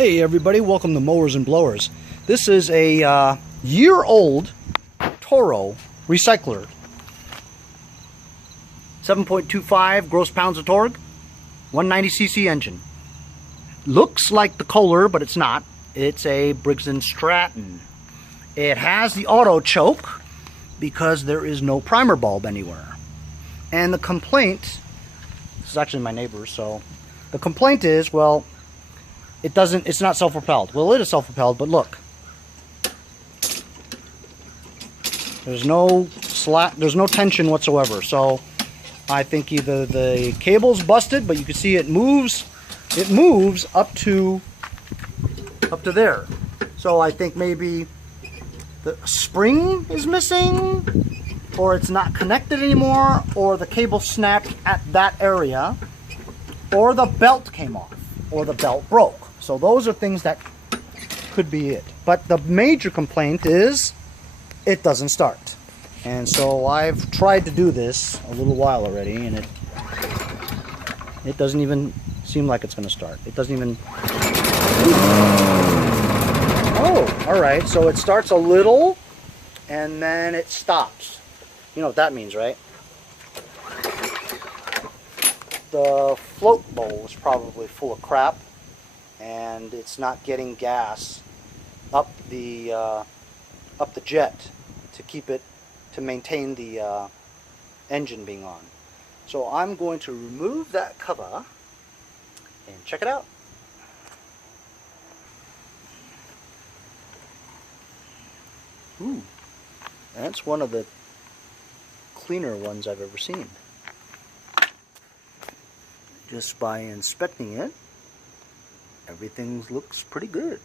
Hey everybody, welcome to Mowers and Blowers. This is a year-old Toro Recycler. 7.25 gross pounds of torque, 190cc engine. Looks like the Kohler, but it's not. It's a Briggs and Stratton. It has the auto choke because there is no primer bulb anywhere. And the complaint, this is actually my neighbor's, so the complaint is, well, it's not self-propelled. Well, it is self-propelled, but look. There's no slack, there's no tension whatsoever. So I think either the cable's busted, but you can see it moves up to there. So I think maybe the spring is missing, or it's not connected anymore, or the cable snapped at that area, or the belt came off, or the belt broke. So those are things that could be it. But the major complaint is it doesn't start. And so I've tried to do this a little while already, and it doesn't even seem like it's going to start. It doesn't even... Oh, alright, so it starts a little and then it stops. You know what that means, right? The float bowl is probably full of crap, and it's not getting gas up the jet to maintain the engine being on. So I'm going to remove that cover and check it out. Ooh, that's one of the cleaner ones I've ever seen. Just by inspecting it, everything looks pretty good.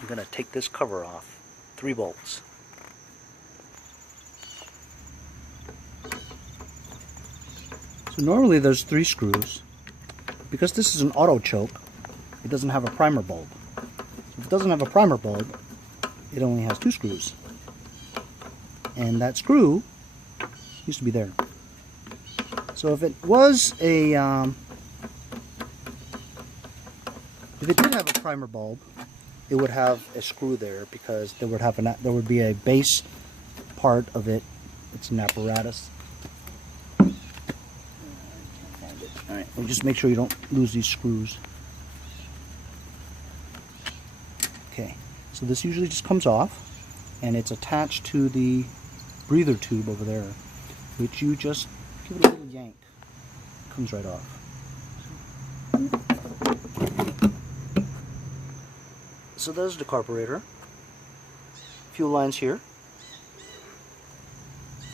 I'm going to take this cover off. 3 bolts. So normally there's 3 screws. Because this is an auto choke, it doesn't have a primer bulb. If it doesn't have a primer bulb, it only has 2 screws. And that screw used to be there. So if it was a, if it did have a primer bulb, it would have a screw there because there would be a base part of it. It's an apparatus. Alright, well, just make sure you don't lose these screws. Okay, so this usually just comes off, and it's attached to the breather tube over there, which you just give it a little yank. It comes right off. So there's the carburetor. Fuel lines here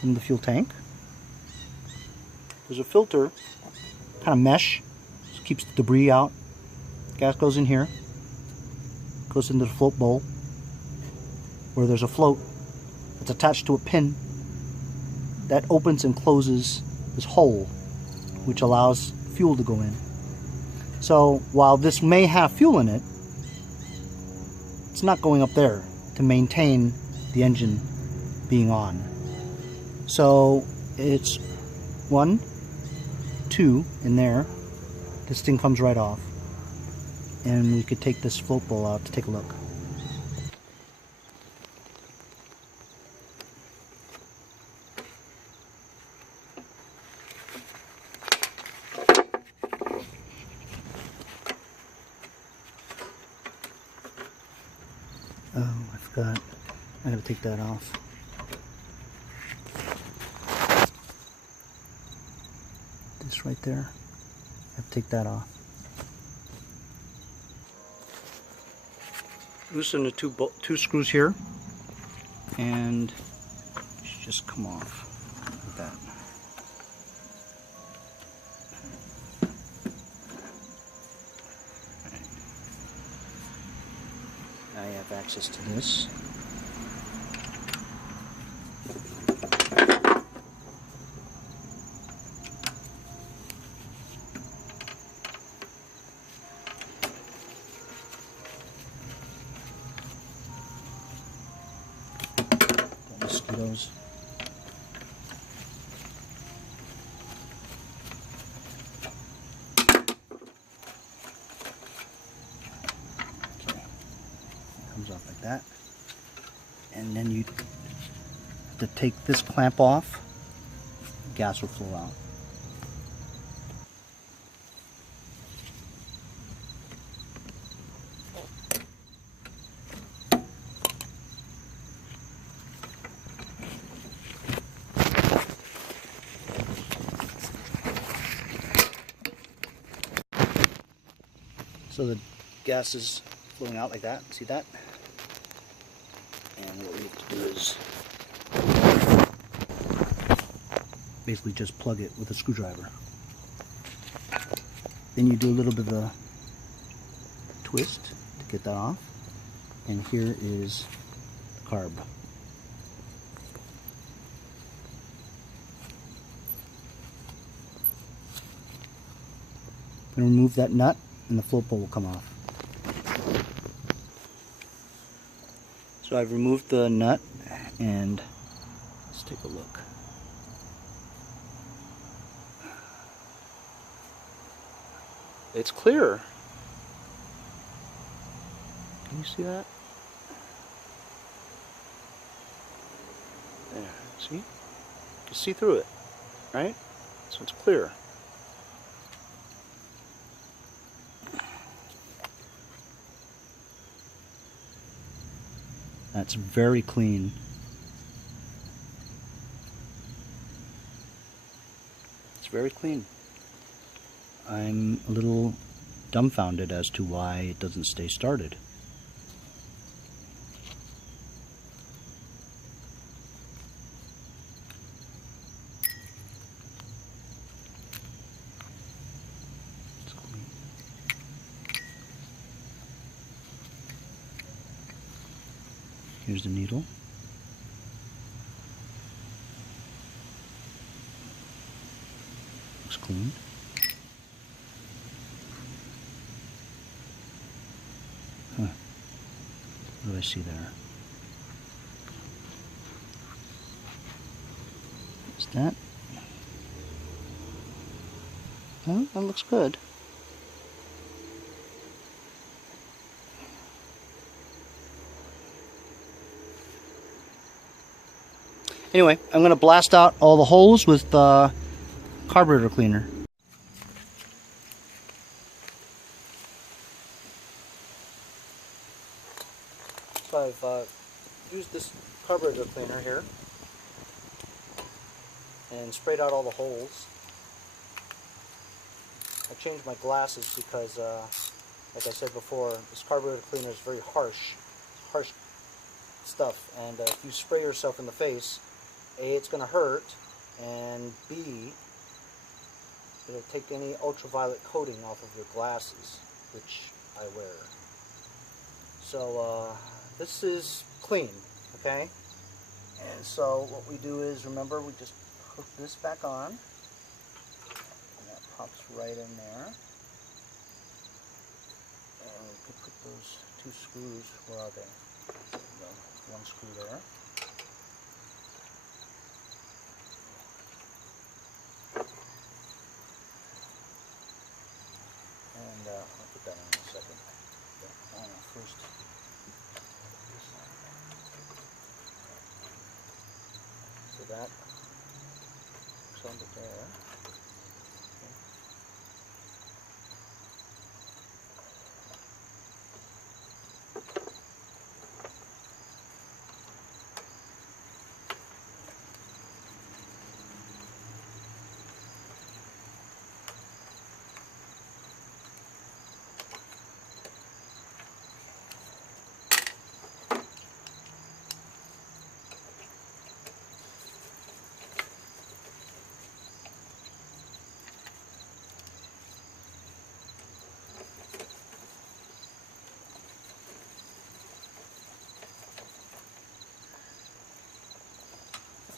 from the fuel tank. There's a filter, kind of mesh, just keeps the debris out. Gas goes in here, goes into the float bowl, where there's a float that's attached to a pin that opens and closes this hole, which allows fuel to go in. So while this may have fuel in it, it's not going up there to maintain the engine being on. So it's 1, 2 in there. This thing comes right off, and we could take this float bowl out to take a look. Oh, I forgot. I gotta take that off. This right there. I have to take that off. Loosen the two screws here, and it should just come off like that. Now you have access to this. Mosquitoes. off like that. And then you have to take this clamp off, gas will flow out. So the gas is flowing out like that, see that? And what we have to do is basically just plug it with a screwdriver. Then you do a little bit of a twist to get that off. And here is the carb. I'm going to remove that nut and the float pole will come off. So I've removed the nut and let's take a look. It's clear. Can you see that? There, see? You can see through it, right? So it's clear. That's very clean. It's very clean. I'm a little dumbfounded as to why it doesn't stay started. It's clean. Here's the needle. Looks clean. Huh. What do I see there? Is that? Oh, that looks good. Anyway, I'm going to blast out all the holes with carburetor cleaner. So I've used this carburetor cleaner here and sprayed out all the holes. I changed my glasses because, like I said before, this carburetor cleaner is very harsh stuff, and if you spray yourself in the face, A, it's going to hurt, and B, it'll take any ultraviolet coating off of your glasses, which I wear. So this is clean, okay? And so what we do is, remember, we just hook this back on, and that pops right in there. And we could put those two screws, where are they? There we go. One screw there. And I'll put that in a second. First. So that hooks onto there.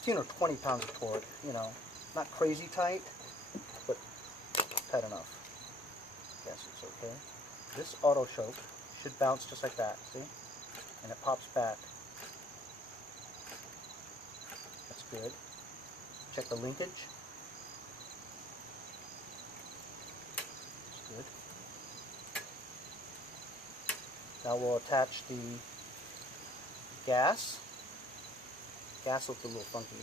Or 20 pounds of torque, you know, not crazy tight, but tight enough. Yes, it's okay. This auto choke should bounce just like that, see? And it pops back. That's good. Check the linkage. That's good. Now we'll attach the gas. Gas looked a little funky,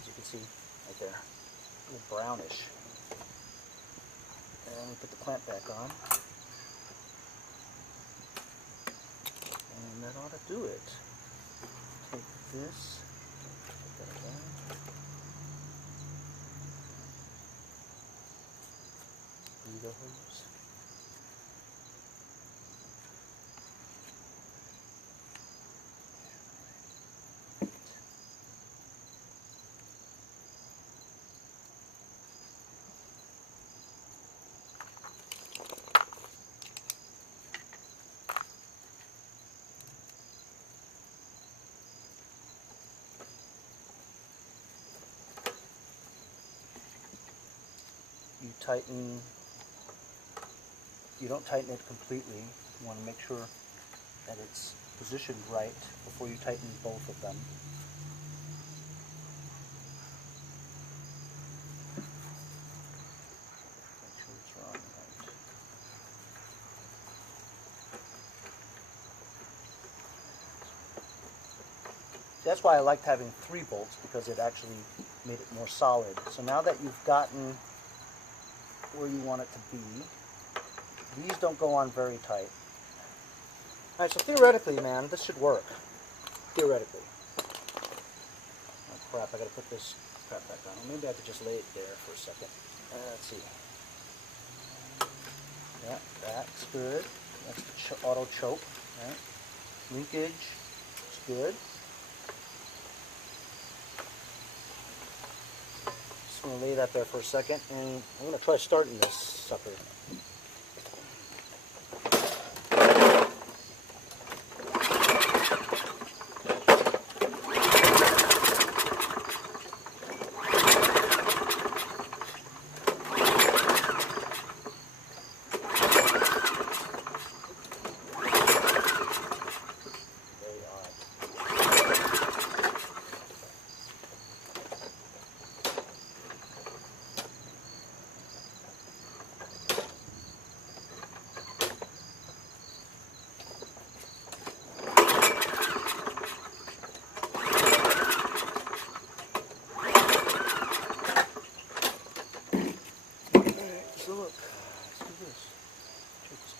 as you can see right there, a little brownish. And we put the clamp back on, and that ought to do it. Take this, put that down. Breather hose. You don't tighten it completely. You want to make sure that it's positioned right before you tighten both of them. Make sure it's wrong, right. That's why I liked having 3 bolts, because it actually made it more solid. So now that you've gotten where you want it to be, these don't go on very tight. Alright, so theoretically, man, this should work. Theoretically. Oh crap, I gotta put this crap back on. Or maybe I could just lay it there for a second. Let's see. Yeah, that's good. That's the auto choke. Right? Linkage is good. I'm going to lay that there for a second, and I'm going to try starting this sucker.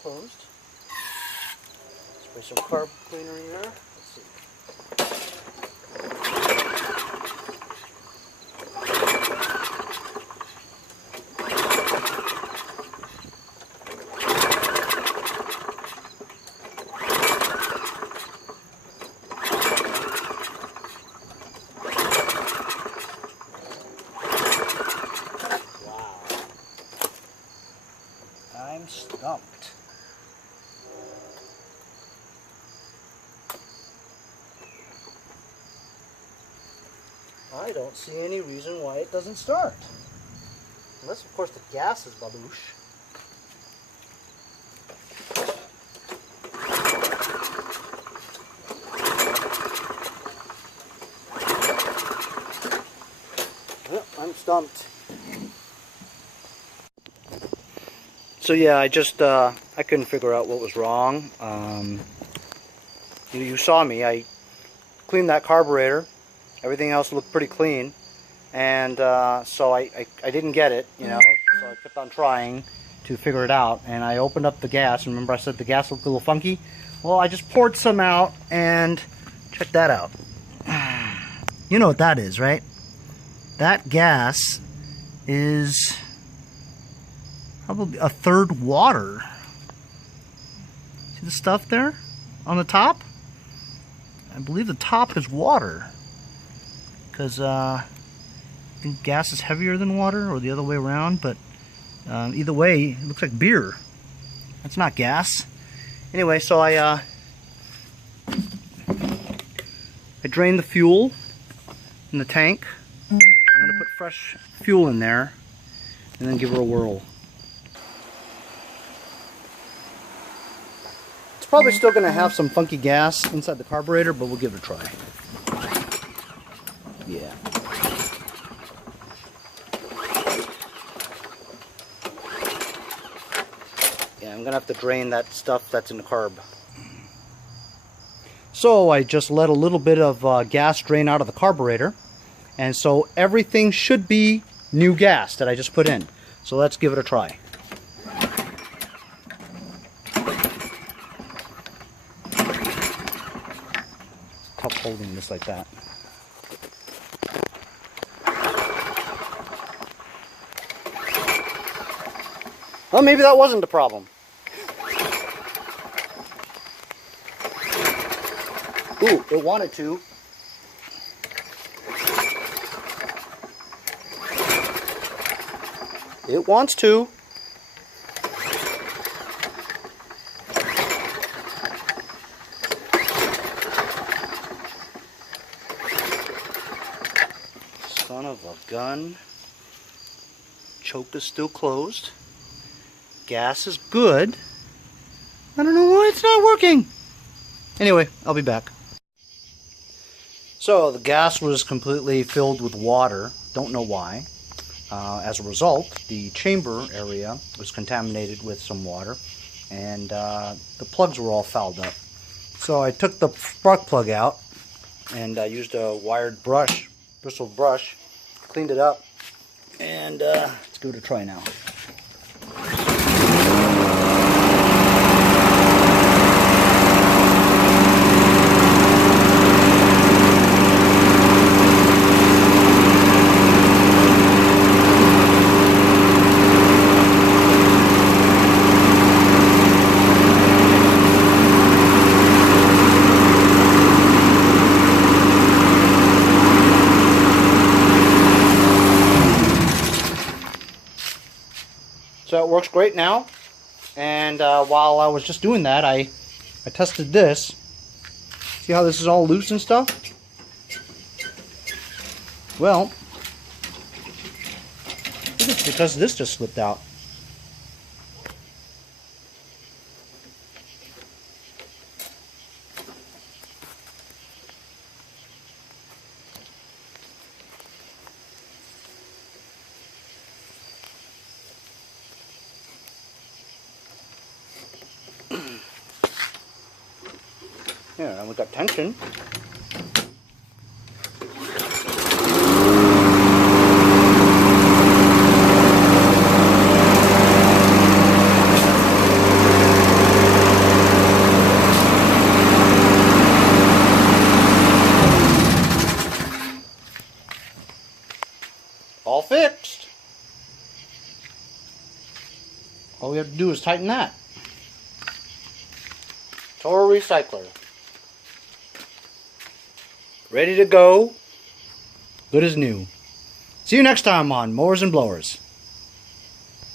Closed. Spray some carb cleaner in there. Let's see. Wow. I'm stumped. I don't see any reason why it doesn't start. Unless, of course, the gas is baboosh. Well, I'm stumped. So yeah, I couldn't figure out what was wrong. You saw me. I cleaned that carburetor. Everything else looked pretty clean, and so I didn't get it, you know, so I kept on trying to figure it out, and I opened up the gas, and remember I said the gas looked a little funky? Well, I just poured some out, and check that out. You know what that is, right? That gas is probably a third water. See the stuff there on the top? I believe the top is water. Because I think gas is heavier than water, or the other way around, but either way, it looks like beer. That's not gas. Anyway, so I drained the fuel in the tank. I'm going to put fresh fuel in there, and then give her a whirl. It's probably still going to have some funky gas inside the carburetor, but we'll give it a try. Yeah. Yeah, I'm gonna have to drain that stuff that's in the carb. So I just let a little bit of gas drain out of the carburetor, and so everything should be new gas that I just put in. So let's give it a try. It's tough holding this like that. Well, maybe that wasn't the problem. Ooh, it wanted to. It wants to. Son of a gun. Choke is still closed. Gas is good. I don't know why it's not working. Anyway, I'll be back. So the gas was completely filled with water. Don't know why. As a result, the chamber area was contaminated with some water, and the plugs were all fouled up. So I took the spark plug out and I used a wired brush, bristled brush, cleaned it up, and let's give it a try now. So it works great now, and while I was just doing that, I tested this. See how this is all loose and stuff? Well, I think it's because this just slipped out. Yeah, and we got tension. All fixed. All we have to do is tighten that. Toro Recycler. Ready to go. Good as new. See you next time on Mowers and Blowers.